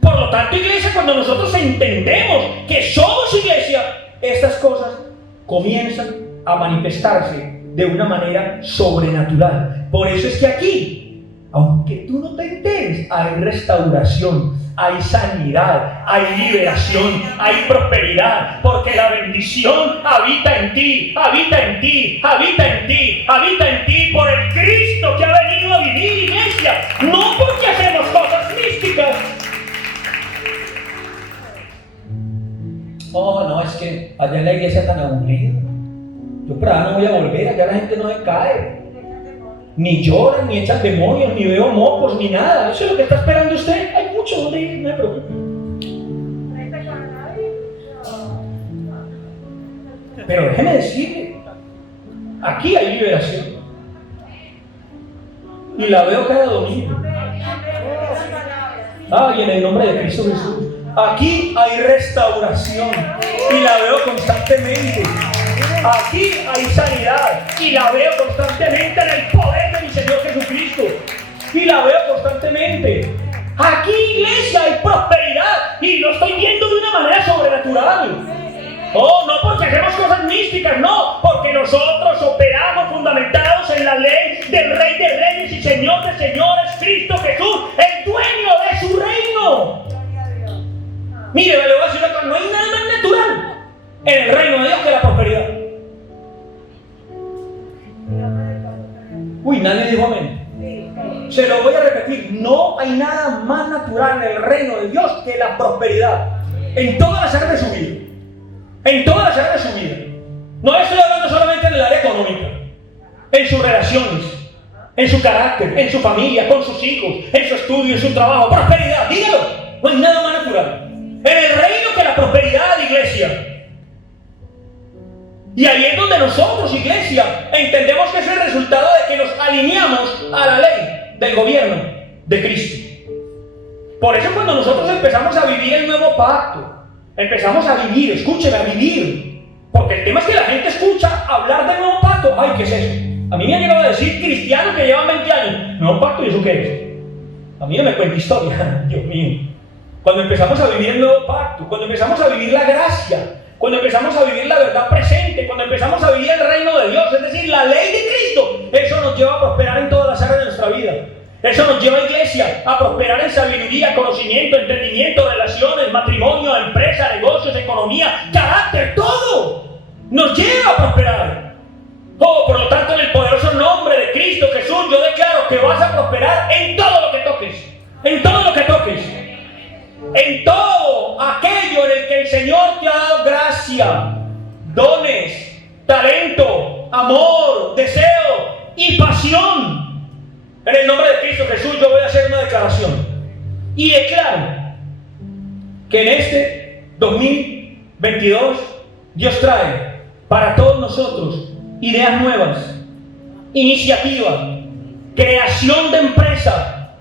Por lo tanto, iglesia, cuando nosotros entendemos que somos iglesia, estas cosas comienzan a manifestarse de una manera sobrenatural. Por eso es que aquí, aunque tú no te enteres, hay restauración, hay sanidad, hay liberación, hay prosperidad, porque la bendición habita en ti, habita en ti, habita en ti, habita en ti por el Cristo que ha venido a vivir, iglesia, no porque hacemos cosas místicas. Oh, no, es que allá en la iglesia es tan aburrido. Yo por allá no voy a volver, allá la gente no se cae. Ni lloran, ni echan demonios, ni veo mocos, ni nada. Eso es lo que está esperando usted. Hay mucho donde ir, no me preocupe. Pero déjeme decirle, aquí hay liberación. Y la veo cada domingo. Y en el nombre de Cristo Jesús. Aquí hay restauración. Y la veo constantemente. Aquí hay sanidad y la veo constantemente en el poder de mi Señor Jesucristo. Y la veo constantemente. Aquí, iglesia, hay prosperidad y lo estoy viendo de una manera sobrenatural. Oh, no porque hacemos cosas místicas, no, porque nosotros operamos fundamentados en la ley del Rey de Reyes y Señor de Señores, Cristo Jesús, el dueño de su reino. Mire, le voy a decir una cosa, no hay nada más natural en el reino de Dios que la prosperidad. Uy, nadie dijo amén. Se lo voy a repetir, no hay nada más natural en el reino de Dios que la prosperidad. En todas las áreas de su vida. En todas las áreas de su vida. No estoy hablando solamente en el área económica. En sus relaciones, en su carácter, en su familia, con sus hijos, en su estudio, en su trabajo. Prosperidad, dígalo. No hay nada más natural en el reino que la prosperidad, iglesia. Y ahí es donde nosotros, iglesia, entendemos que es el resultado de que nos alineamos a la ley del gobierno de Cristo. Por eso cuando nosotros empezamos a vivir el nuevo pacto, empezamos a vivir, escúcheme, a vivir. Porque el tema es que la gente escucha hablar del nuevo pacto. Ay, ¿qué es eso? A mí me han llegado a decir cristianos que llevan 20 años. ¿Nuevo pacto? ¿Y eso qué es? A mí no me cuenta historia, Dios mío. Cuando empezamos a vivir el nuevo pacto, cuando empezamos a vivir la gracia, cuando empezamos a vivir la verdad presente, cuando empezamos a vivir el reino de Dios, es decir, la ley de Cristo, eso nos lleva a prosperar en todas las áreas de nuestra vida. Eso nos lleva, iglesia, a prosperar en sabiduría, conocimiento, entendimiento, relaciones, matrimonio, empresa, negocios, economía, carácter, todo nos lleva a prosperar. Oh, por lo tanto, en el poderoso nombre de Cristo Jesús, yo declaro que vas a prosperar en todo lo que toques. En todo lo que toques. en todo aquello en el que el Señor te ha dado gracia, dones, talento, amor, deseo y pasión. En el nombre de Cristo Jesús yo voy a hacer una declaración y declaro que en este 2022 Dios trae para todos nosotros ideas nuevas, iniciativa, creación de empresa.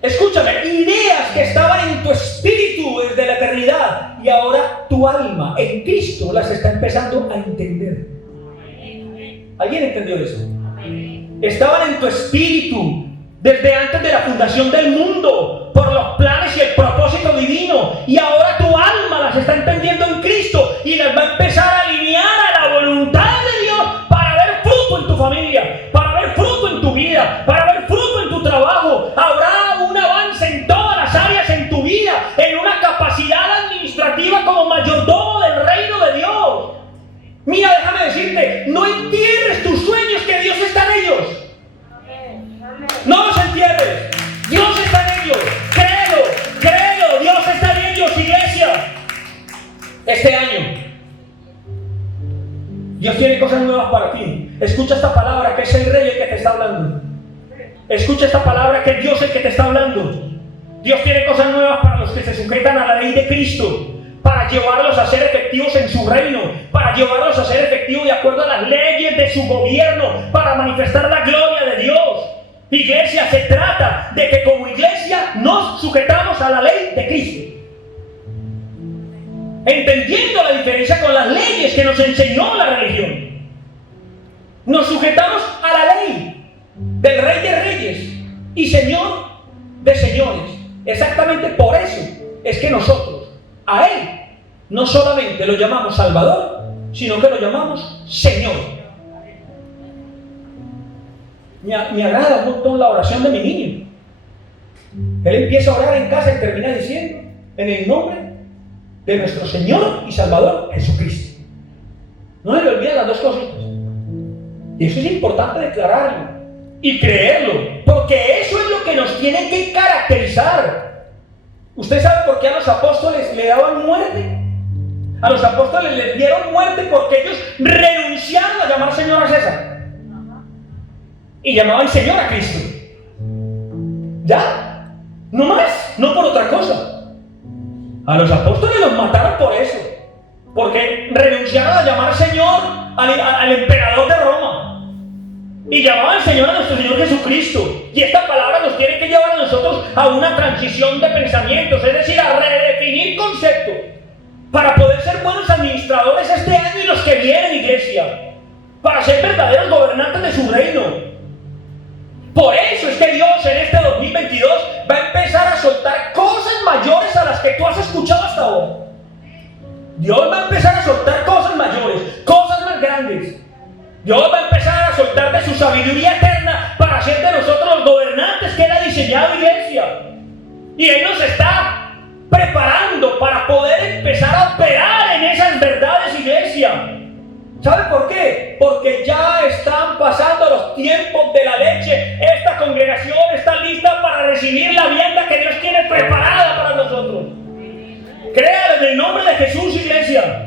Escúchame, ideas que estaban en tu espíritu desde la eternidad y ahora tu alma en Cristo las está empezando a entender. ¿Alguien entendió eso? Estaban en tu espíritu desde antes de la fundación del mundo por los planes y el propósito divino, y ahora tu alma las está entendiendo en Cristo y las va a empezar a alinear a la voluntad de Dios para ver fruto en tu familia, para ver fruto en tu vida, para ver fruto en tu trabajo. Habrá un avance en todas las áreas en tu vida, en una capacidad administrativa como mayordomo del reino de Dios. Mira, déjame decirte, no entierres tus sueños, que Dios está en ellos. No los entierres, Dios está en ellos. Créelo, Dios está en ellos, iglesia. Este año Dios tiene cosas nuevas para ti. Escucha esta palabra, que es el Rey el que te está hablando. Escucha esta palabra, que es Dios el que te está hablando. Dios tiene cosas nuevas para los que se sujetan a la ley de Cristo, para llevarlos a ser efectivos en su reino, para llevarlos a ser efectivos de acuerdo a las leyes de su gobierno, para manifestar la gloria de Dios. Iglesia, se trata de que como iglesia nos sujetamos a la ley de Cristo, entendiendo la diferencia con las leyes que nos enseñó la religión. Nos sujetamos a la ley del Rey de Reyes y Señor de Señores. Exactamente por eso es que nosotros a Él no solamente lo llamamos Salvador, sino que lo llamamos Señor. Me agrada un montón la oración de mi niño. Él empieza a orar en casa y termina diciendo: en el nombre de nuestro Señor y Salvador Jesucristo. No se le olviden las dos cositas. Y eso es importante declararlo y creerlo, porque eso es lo que nos tiene que caracterizar. ¿Usted sabe por qué a los apóstoles le daban muerte? A los apóstoles les dieron muerte porque ellos renunciaron a llamar Señor a César y llamaban Señor a Cristo. ¿Ya? No más, no por otra cosa. A los apóstoles los mataron por eso, porque renunciaron a llamar Señor al emperador de Roma y llamaban Señor a nuestro Señor Jesucristo. Y esta palabra nos tiene que llevar a nosotros a una transición de pensamientos, es decir, a redefinir conceptos para poder ser buenos administradores este año y los que vienen, iglesia, para ser verdaderos gobernantes de su reino. Por eso es que Dios en este 2022 va a empezar a soltar cosas mayores a las que tú has escuchado hasta ahora. Dios va a empezar a soltar cosas mayores, cosas más grandes. Dios va a empezar a soltar de su sabiduría eterna para hacer de nosotros los gobernantes que Él ha diseñado, iglesia. Y Él nos está preparando para poder empezar a operar en esas verdades, iglesia. ¿Sabe por qué? Porque ya están pasando los tiempos de la leche. Esta congregación está lista para recibir la vianda que Dios tiene preparada para nosotros. Créalo en el nombre de Jesús, iglesia.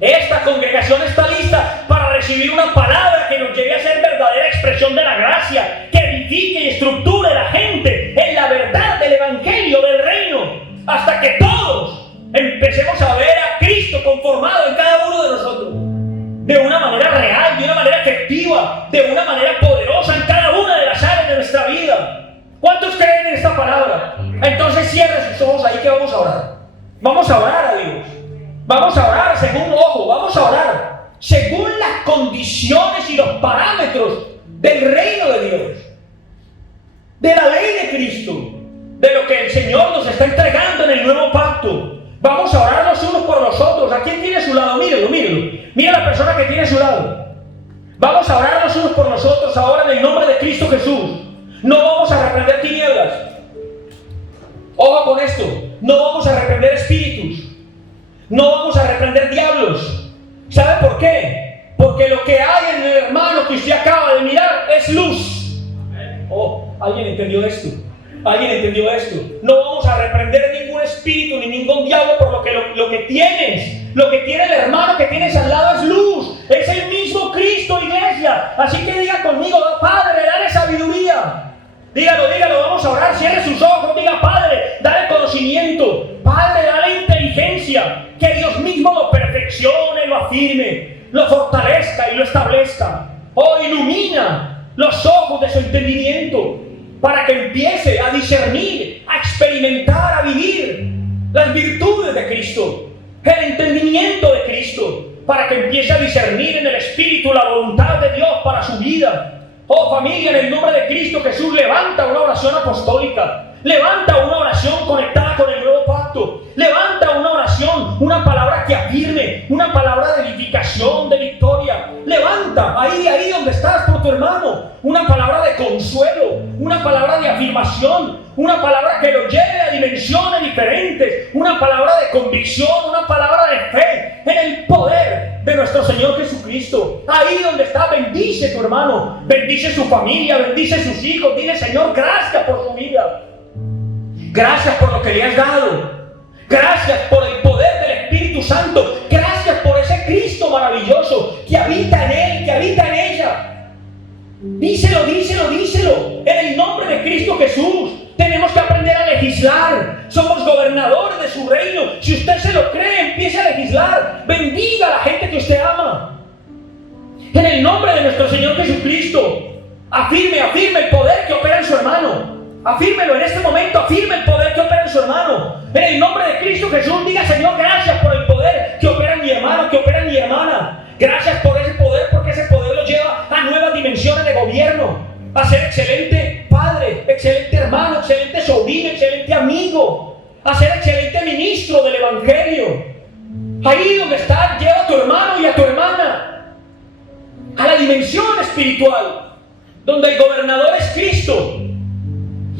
Esta congregación está lista para recibir una palabra que nos lleve a ser verdadera expresión de la gracia, que edifique y estructure a la gente en la verdad del evangelio del reino, hasta que todos empecemos a ver a Cristo conformado en cada uno de nosotros, de una manera real, de una manera efectiva, de una manera poderosa en cada una de las áreas de nuestra vida. ¿Cuántos creen en esta palabra? Entonces cierre sus ojos ahí, que vamos a orar. Vamos a orar a Dios. Vamos a orar vamos a orar según las condiciones y los parámetros del reino de Dios, de la ley de Cristo, de lo que el Señor nos está entregando en el nuevo pacto. Vamos a orar los unos por los otros. ¿A quién tiene a su lado? Mírelo. Mira a la persona que tiene a su lado. Vamos a orar los unos por los otros ahora en el nombre de Cristo Jesús. No vamos a reprender tinieblas. Ojo con esto. No vamos a reprender espíritus. No vamos a reprender diablos. ¿Sabe por qué? Porque lo que hay en el hermano que usted acaba de mirar es luz. Oh, ¿alguien entendió esto? ¿Alguien entendió esto? No vamos a reprender ningún espíritu ni ningún diablo, por lo que lo que tienes, lo que tiene el hermano que tienes al lado es luz, es el mismo Cristo, iglesia. Así que diga conmigo: Padre, dale sabiduría. Dígalo, vamos a orar, cierre sus ojos, diga: Padre, dale conocimiento, Padre, dale inteligencia, que Dios mismo lo perfeccione, lo afirme, lo fortalezca y lo establezca. Oh, ilumina los ojos de su entendimiento, para que empiece a discernir, a experimentar, a vivir las virtudes de Cristo, el entendimiento de Cristo, para que empiece a discernir en el Espíritu la voluntad de Dios para su vida. Oh familia, en el nombre de Cristo Jesús, levanta una oración apostólica, levanta una oración conectada con el nuevo pacto, levanta una oración, una palabra que afirme, una palabra de edificación, de victoria. Levanta ahí donde estás por tu hermano, una palabra de consuelo, una palabra de afirmación, una palabra que lo lleve a dimensiones diferentes, una palabra de convicción, una palabra de fe en el poder de nuestro Señor Jesucristo. Ahí donde está, bendice tu hermano, bendice su familia, bendice sus hijos. Dile: Señor, gracias por su vida, gracias por lo que le has dado, gracias por el poder del Espíritu Santo, gracias por ese Cristo maravilloso que habita en él, que habita en ella. Díselo, en el nombre de Cristo Jesús. Tenemos que aprender a legislar. Somos gobernadores de su reino. Si usted se lo cree, empiece a legislar. Bendiga a la gente que usted ama, en el nombre de nuestro Señor Jesucristo. Afirme el poder que opera en su hermano. Afírmelo en este momento, afirme el poder que opera en su hermano. En el nombre de Cristo Jesús, diga: Señor, gracias por el poder que opera en mi hermano, que opera en mi hermana. Gracias por ese poder, porque ese poder lo lleva a nuevas dimensiones de gobierno, a ser excelente padre, excelente hermano, excelente sobrino, excelente amigo, a ser excelente ministro del Evangelio. Ahí donde estás, lleva a tu hermano y a tu hermana a la dimensión espiritual, donde el gobernador es Cristo.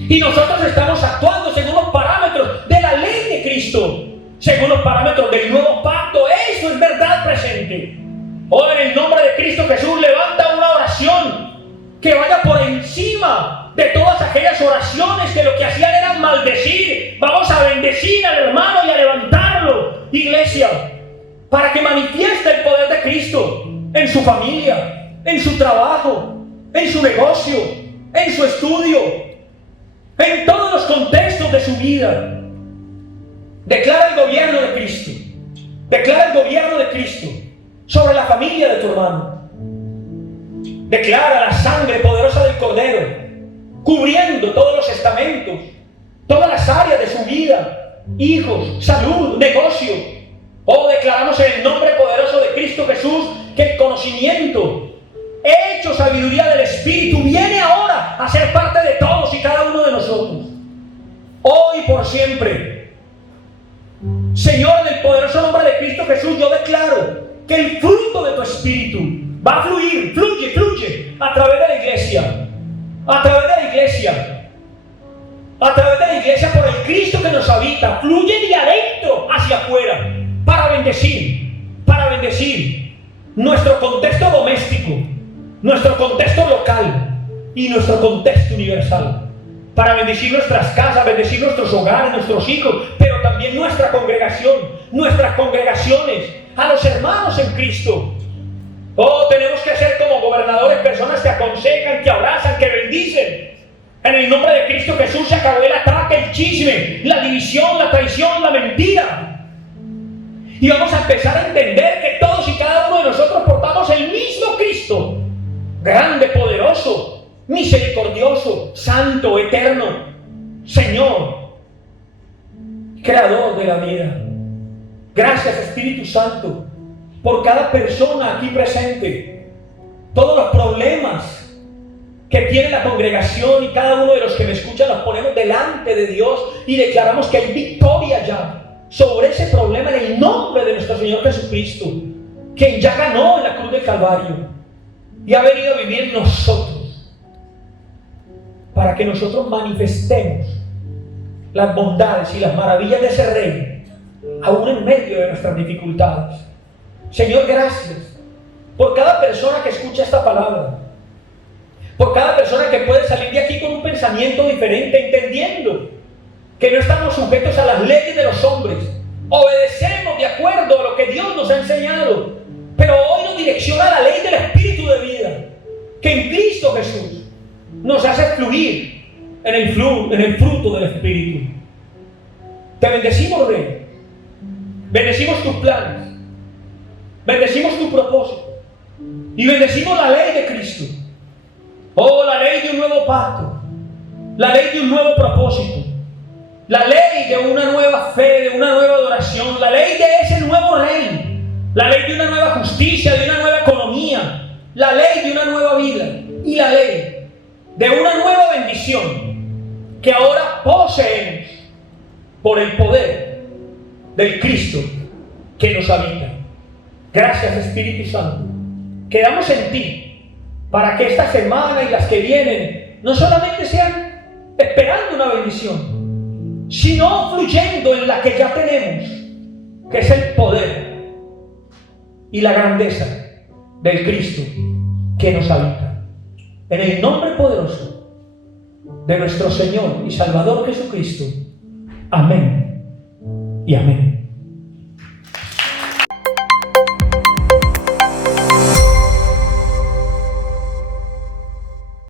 Y nosotros estamos actuando según los parámetros de la ley de Cristo, según los parámetros del nuevo pacto. Eso es verdad presente. Oh, en el nombre de Cristo Jesús, levanta una oración que vaya por encima de todas aquellas oraciones que lo que hacían era maldecir. Vamos a bendecir al hermano y a levantarlo, iglesia, para que manifieste el poder de Cristo en su familia, en su trabajo, en su negocio, en su estudio, en todos los contextos de su vida. Declara el gobierno de Cristo. Declara el gobierno de Cristo sobre la familia de tu hermano. Declara la sangre poderosa del Cordero cubriendo todos los estamentos, todas las áreas de su vida, hijos, salud, negocio. Oh, declaramos en el nombre poderoso de Cristo Jesús que el conocimiento hecho sabiduría del Espíritu viene ahora a ser parte de todos y cada uno de nosotros, hoy y por siempre. Señor, en el poderoso nombre de Cristo Jesús, yo declaro que el fruto de tu Espíritu va a fluye a través de la iglesia, a través de la iglesia, a través de la iglesia, por el Cristo que nos habita. Fluye de adentro hacia afuera para bendecir nuestro contexto doméstico, nuestro contexto local y nuestro contexto universal, para bendecir nuestras casas, bendecir nuestros hogares, nuestros hijos, pero también nuestra congregación, nuestras congregaciones, a los hermanos en Cristo. Oh, tenemos que ser como gobernadores, personas que aconsejan, que abrazan, que bendicen. En el nombre de Cristo Jesús se acabó el ataque, el chisme, la división, la traición, la mentira. Y vamos a empezar a entender que todos y cada uno de nosotros portamos el mismo Cristo, grande, poderoso, misericordioso, santo, eterno, Señor, creador de la vida. Gracias, Espíritu Santo, por cada persona aquí presente, todos los problemas que tiene la congregación y cada uno de los que me escuchan los ponemos delante de Dios y declaramos que hay victoria ya sobre ese problema en el nombre de nuestro Señor Jesucristo, quien ya ganó en la cruz del Calvario y ha venido a vivir en nosotros para que nosotros manifestemos las bondades y las maravillas de ese Rey aún en medio de nuestras dificultades. Señor, gracias por cada persona que escucha esta palabra, por cada persona que puede salir de aquí con un pensamiento diferente, entendiendo que no estamos sujetos a las leyes de los hombres. Obedecemos de acuerdo a lo que Dios nos ha enseñado, pero hoy nos direcciona la ley del Espíritu de vida, que en Cristo Jesús nos hace fluir en el fruto del Espíritu. Te bendecimos, Rey. Bendecimos tus planes, bendecimos tu propósito y bendecimos la ley de Cristo. Oh, la ley de un nuevo pacto, la ley de un nuevo propósito, la ley de una nueva fe, de una nueva adoración, la ley de ese nuevo reino, la ley de una nueva justicia, de una nueva economía, la ley de una nueva vida y la ley de una nueva bendición que ahora poseemos por el poder del Cristo que nos habita. Gracias, Espíritu Santo. Quedamos en ti para que esta semana y las que vienen no solamente sean esperando una bendición, sino fluyendo en la que ya tenemos, que es el poder y la grandeza del Cristo que nos habita. En el nombre poderoso de nuestro Señor y Salvador Jesucristo. Amén y amén.